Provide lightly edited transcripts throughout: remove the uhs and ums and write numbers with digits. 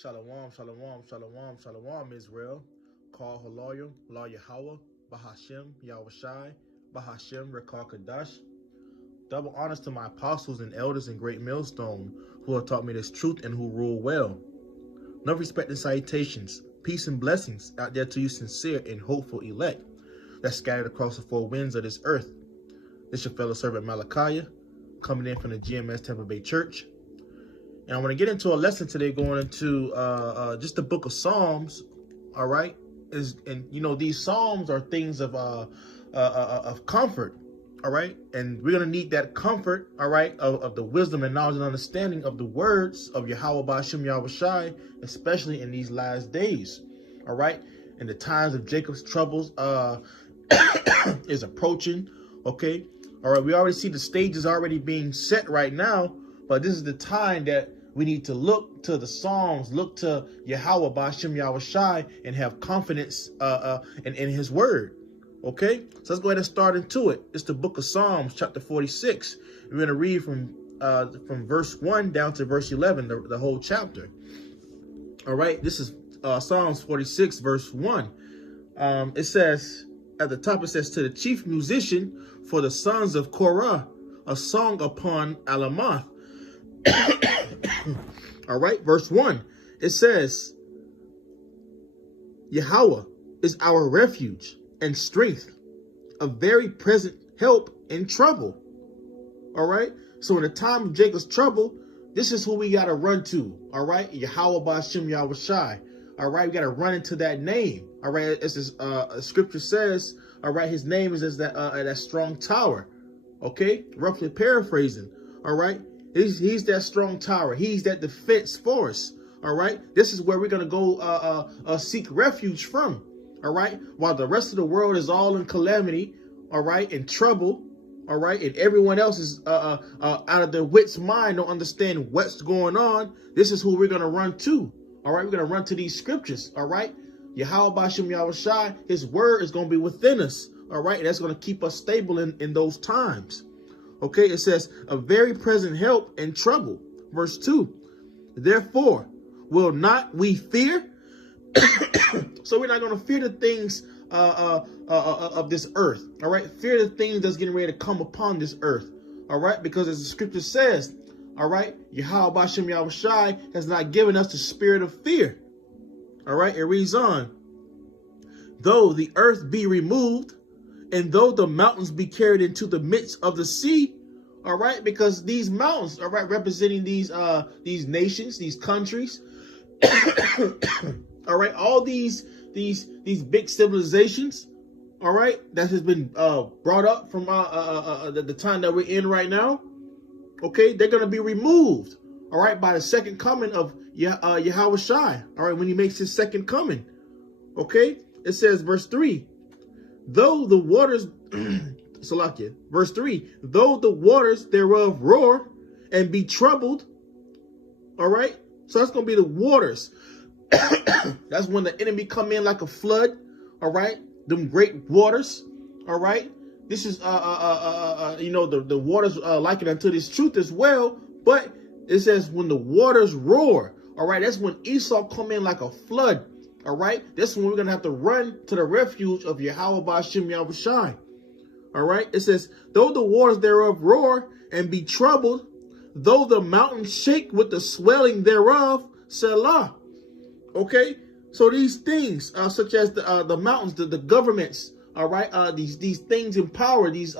Shalom, shalom, shalom, shalom, Israel. Call Haloyim, La Yahawah, Bahasham, Yahawashi, Bahasham, Rekal Kadash. Double honors to my apostles and elders in Great Millstone who have taught me this truth and who rule well. No respect and salutations, peace and blessings out there to you sincere and hopeful elect that's scattered across the four winds of this earth. This your fellow servant Malachi, coming in from the GMS Tampa Bay Church. And I want to get into a lesson today going into just the book of Psalms, all right? And you know, these Psalms are things of comfort, all right? And we're going to need that comfort, all right, of the wisdom and knowledge and understanding of the words of Yahawah, Bahasham, Yahawashi, especially in these last days, all right? And the times of Jacob's troubles is approaching, okay? All right, we already see the stages already being set right now, but this is the time that we need to look to the Psalms, look to Yahawah, Bahasham, Yahawashi, and have confidence in his word. Okay? So let's go ahead and start into it. It's the book of Psalms, chapter 46. We're going to read from verse 1 down to verse 11, the whole chapter. All right? This is Psalms 46, verse 1. It says, at the top it says, to the chief musician for the sons of Korah, a song upon Alamoth. All right, verse 1, it says, Yahawah is our refuge and strength, a very present help in trouble. All right, so in the time of Jacob's trouble, this is who we got to run to. All right, Yahawah, Bahasham, Yahawashi. All right, we got to run into that name. All right, as this scripture says, all right, his name is as that strong tower. Okay, roughly paraphrasing. All right. He's that strong tower. He's that defense for us. All right. This is where we're going to go seek refuge from. All right. While the rest of the world is all in calamity. All right. In trouble. All right. And everyone else is out of their wits' mind. Don't understand what's going on. This is who we're going to run to. All right. We're going to run to these scriptures. All right. Yahawah, Bahasham, Yahawashi. His word is going to be within us. All right. And that's going to keep us stable in those times. Okay, it says, a very present help in trouble. Verse 2, therefore, will not we fear? So we're not going to fear the things of this earth. All right, fear the things that's getting ready to come upon this earth. All right, because as the scripture says, all right, Yahawah, Bahasham, Yahawashi has not given us the spirit of fear. All right, it reads on, though the earth be removed, and though the mountains be carried into the midst of the sea, all right, because these mountains, all right, representing these nations, these countries, all right, all these big civilizations, all right, that has been brought up from the time that we're in right now, okay, they're going to be removed, all right, by the second coming of Yahawashi, all right, when he makes his second coming, okay, it says, verse 3, though the waters, Salakia, verse 3, though the waters thereof roar and be troubled, all right? So that's going to be the waters. That's when the enemy come in like a flood, all right? Them great waters, all right? This is, you know, the waters likened unto this truth as well, but it says when the waters roar, all right? That's when Esau come in like a flood. All right, that's when we're going to have to run to the refuge of Yahawah, Bahasham, Yahawashi. All right, it says, though the waters thereof roar and be troubled, though the mountains shake with the swelling thereof, Selah. Okay, so these things, such as the mountains, the governments, all right, these things in power, these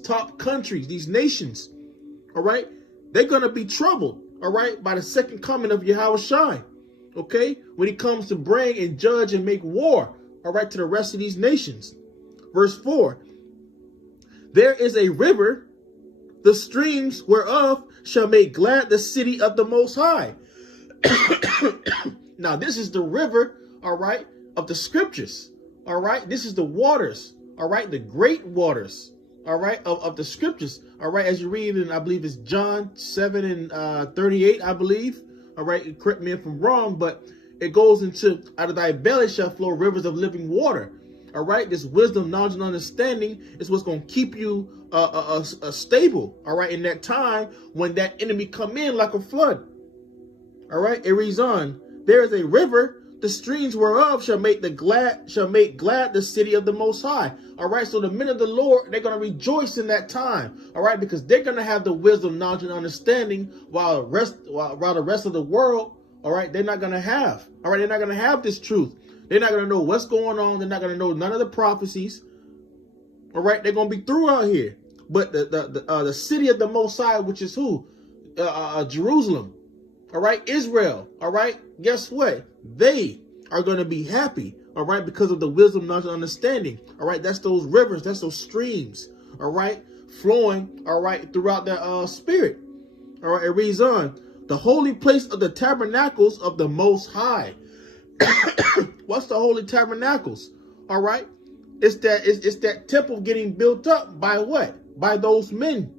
top countries, these nations, all right, they're going to be troubled, all right, by the second coming of Yahawashi. Okay, when he comes to bring and judge and make war, all right, to the rest of these nations. Verse 4, there is a river, the streams whereof shall make glad the city of the Most High. Now, this is the river, all right, of the scriptures, all right? This is the waters, all right, the great waters, all right, of the scriptures, all right, as you read in, I believe it's John 7 and 38, I believe. All right, correct me if I'm wrong, but it goes into, out of thy belly shall flow rivers of living water. All right, this wisdom, knowledge, and understanding is what's going to keep you stable. All right, in that time when that enemy come in like a flood. All right, it reads on. there is a river, the streams whereof shall make glad the city of the Most High. All right, so the men of the Lord, they're going to rejoice in that time. All right, because they're going to have the wisdom, knowledge, and understanding, while the rest of the world, all right, they're not going to have. All right, they're not going to have this truth. They're not going to know what's going on. They're not going to know none of the prophecies. All right, they're going to be through out here. But the city of the Most High, which is who? Jerusalem. All right, Israel. All right, guess what? They are going to be happy. All right, because of the wisdom, knowledge, and understanding. All right, that's those rivers. That's those streams. All right, flowing. All right, throughout the spirit. All right, it reads on. The holy place of the tabernacles of the Most High. What's the holy tabernacles? All right, it's that temple getting built up by what? By those men.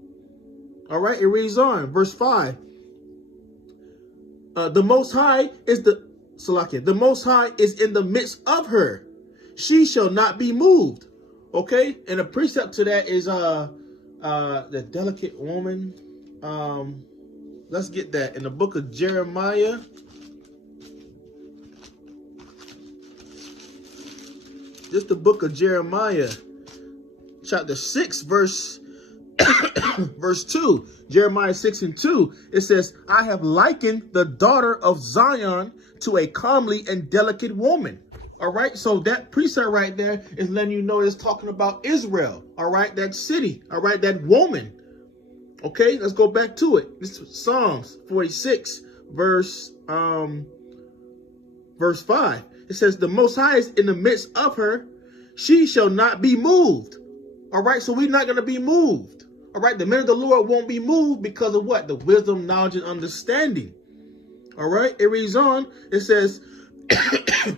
All right, it reads on, verse 5. The Most High is the Most High is in the midst of her. She shall not be moved. Okay, and a precept to that is the delicate woman. Let's get that in the book of Jeremiah. Just the book of Jeremiah, chapter 6, verse 2. Jeremiah 6 and 2. It says, I have likened the daughter of Zion to a comely and delicate woman. All right. So that precept right there is letting you know it's talking about Israel. All right. That city. All right. That woman. Okay. Let's go back to it. This is Psalms 46, verse 5. It says, the Most High is in the midst of her. She shall not be moved. All right. So we're not going to be moved. All right. The men of the Lord won't be moved because of what? The wisdom, knowledge, and understanding. All right. It reads on. It says,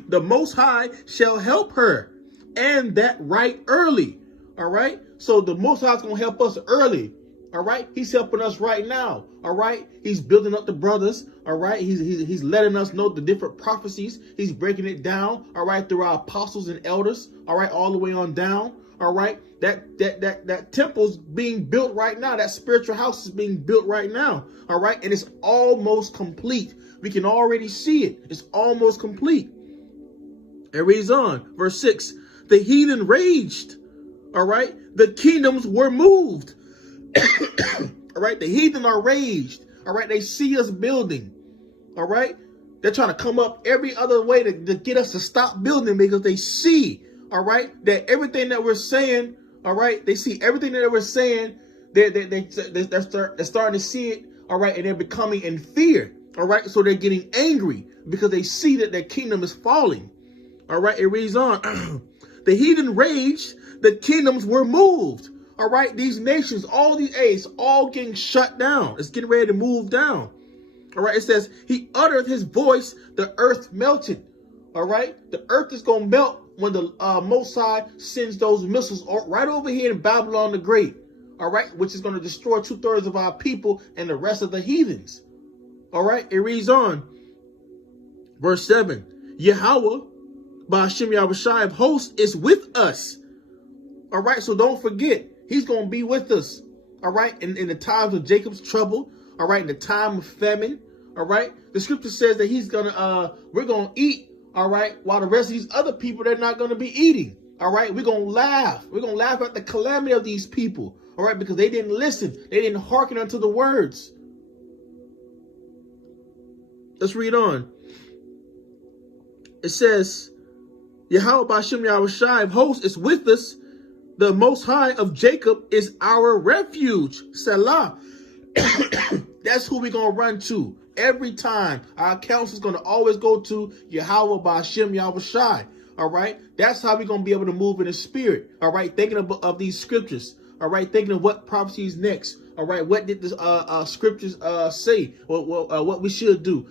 the Most High shall help her, and that right early. All right. So the Most High is going to help us early. All right. He's helping us right now. All right. He's building up the brothers. All right. He's letting us know the different prophecies. He's breaking it down. All right. Through our apostles and elders. All right. All the way on down. All right. That temple's being built right now. That spiritual house is being built right now. All right. And it's almost complete. We can already see it. It's almost complete. It reads on. Verse 6. The heathen raged. All right. The kingdoms were moved. All right. The heathen are raged. All right. They see us building. All right. They're trying to come up every other way to get us to stop building because they see, all right, that everything that we're saying, all right, they see everything that we're saying. They're starting to see it. All right. And they're becoming in fear. All right. So they're getting angry because they see that their kingdom is falling. All right. It reads on. The heathen raged. The kingdoms were moved. All right. These nations, all these aids, all getting shut down. It's getting ready to move down. All right. It says he uttered his voice. The earth melted. All right. The earth is going to melt when the Most High sends those missiles right over here in Babylon the Great. All right. Which is going to destroy 2/3 of our people and the rest of the heathens. All right. It reads on. Verse 7. Yahawah, Bahasham Yahawashi of hosts is with us. All right. So don't forget. He's going to be with us. All right. In the times of Jacob's trouble. All right. In the time of famine. All right. The scripture says that we're going to eat. All right. While the rest of these other people, they're not going to be eating. All right. We're going to laugh. We're going to laugh at the calamity of these people. All right. Because they didn't listen. They didn't hearken unto the words. Let's read on. It says, Yahawah Bahasham Yahawashi of hosts is with us. The Most High of Jacob is our refuge. Selah. That's who we're going to run to every time. Our counsel is going to always go to Yahawah Bahasham Yahawashi. All right. That's how we're going to be able to move in the spirit. All right. Thinking of these scriptures. All right. Thinking of what prophecy is next. All right. What did the scriptures say? What we should do.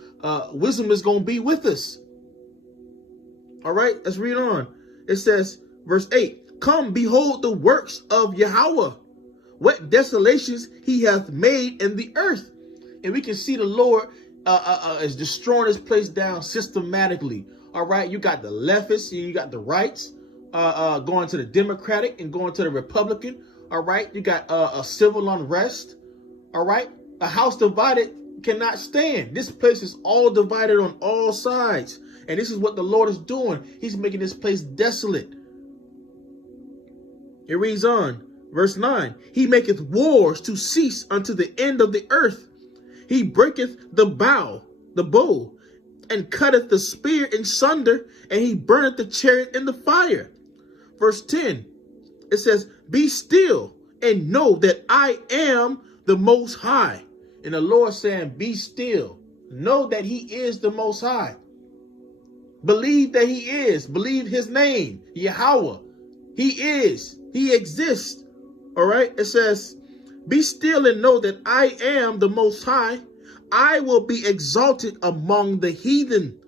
Wisdom is going to be with us. All right. Let's read on. It says, verse 8. Come, behold the works of Yahawah, what desolations he hath made in the earth. And we can see the Lord is destroying this place down systematically. All right. You got the leftists and you got the rights going to the Democratic and going to the Republican. All right. You got a civil unrest. All right. A house divided cannot stand. This place is all divided on all sides. And this is what the Lord is doing. He's making this place desolate. It reads on, verse 9. He maketh wars to cease unto the end of the earth. He breaketh the bow, and cutteth the spear in sunder, and he burneth the chariot in the fire. Verse 10, it says, be still and know that I am the Most High. And the Lord saying, be still. Know that he is the Most High. Believe that he is. Believe his name, Yahawah. He is. He exists. All right. It says, be still and know that I am the Most High. I will be exalted among the heathen.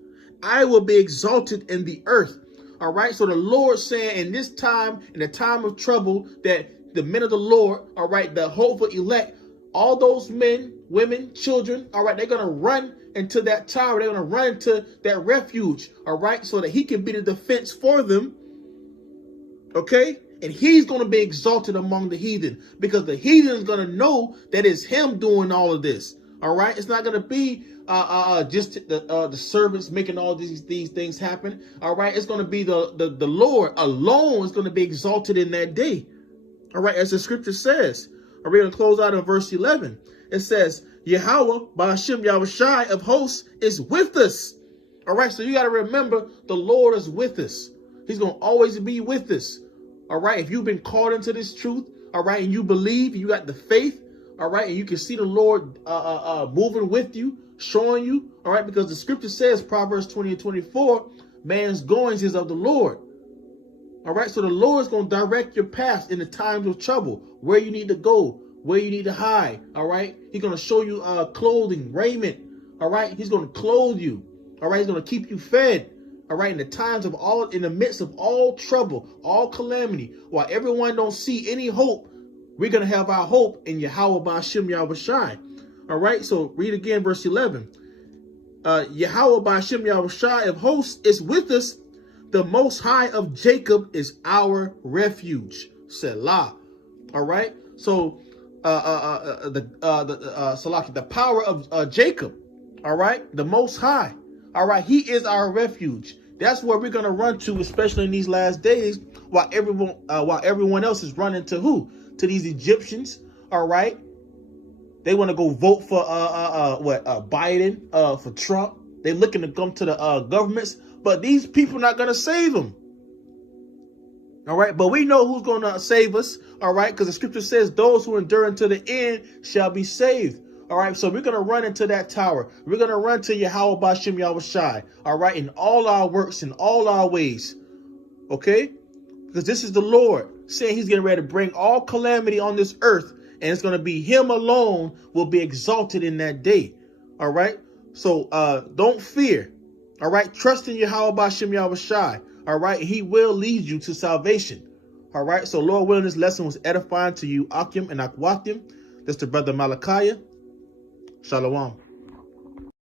I will be exalted in the earth. All right. So the Lord saying in this time, in the time of trouble, that the men of the Lord, all right, the hopeful elect, all those men, women, children, all right, they're going to run into that tower. They're going to run into that refuge, all right, so that he can be the defense for them, okay? And he's going to be exalted among the heathen, because the heathen is going to know that it's him doing all of this, all right? It's not going to be just the servants making all these things happen, all right? It's going to be the Lord alone is going to be exalted in that day, all right, as the scripture says. We're going to close out in verse 11. It says, Yahawah, Bahasham, Yahawashi of hosts is with us. All right, so you got to remember the Lord is with us. He's going to always be with us. All right, if you've been called into this truth, all right, and you believe, you got the faith, all right, and you can see the Lord moving with you, showing you, all right, because the scripture says, Proverbs 20 and 24, man's goings is of the Lord. All right, so the Lord is going to direct your path in the times of trouble, where you need to go, where you need to hide. All right, he's going to show you clothing, raiment. All right, he's going to clothe you. All right, he's going to keep you fed. All right, in the midst of all trouble, all calamity, while everyone don't see any hope, we're going to have our hope in Yahawah, Bahasham, Yahawashi. All right, so read again, verse 11. Yahawah, Bahasham, Yahawashi of hosts is with us. The Most High of Jacob is our refuge. Selah. All right. So the power of Jacob. All right. The Most High. All right. He is our refuge. That's where we're gonna run to, especially in these last days, while everyone else is running to who? To these Egyptians. All right. They want to go vote for Biden, for Trump. They're looking to come to the governments. But these people are not going to save them. All right. But we know who's going to save us. All right. Because the scripture says those who endure until the end shall be saved. All right. So we're going to run into that tower. We're going to run to Yahawah, Bahasham, Yahawashi. All right. In all our works, in all our ways. Okay. Because this is the Lord saying he's getting ready to bring all calamity on this earth. And it's going to be him alone will be exalted in that day. All right. So don't fear. All right. Trust in Yahawah, Bahasham, Yahawashi. All right. He will lead you to salvation. All right. So Lord willing, this lesson was edifying to you. Akim and Akwakim. That's the brother Malachiah. Shalom.